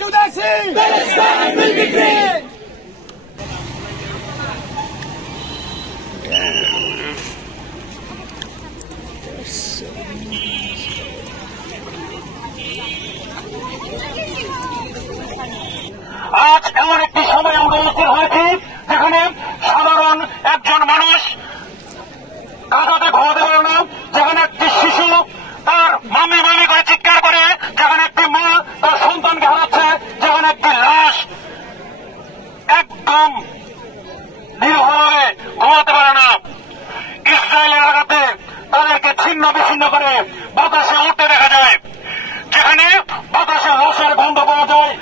to the sea! Palestine will be free! আজ এমন একটি সময় আমরা উপস্থিত হয়েছি যেখানে সাধারণ একজন মানুষ কাঁথাতে ঘুমাতে পারে না, যেখানে একটি শিশু তার মামি মামি করে চিৎকার করে, যেখানে একটি মা তার সন্তানকে হারাচ্ছে, যেখানে একটি লাশ একদম নির্ভয়ে ঘুমাতে পারে না। ইসরায়েলের আঘাতে তাদেরকে ছিন্ন বিচ্ছিন্ন করে বাতাসে উঠতে দেখা যায়, যেখানে বাতাসে লাশের গন্ধ পাওয়া যায়।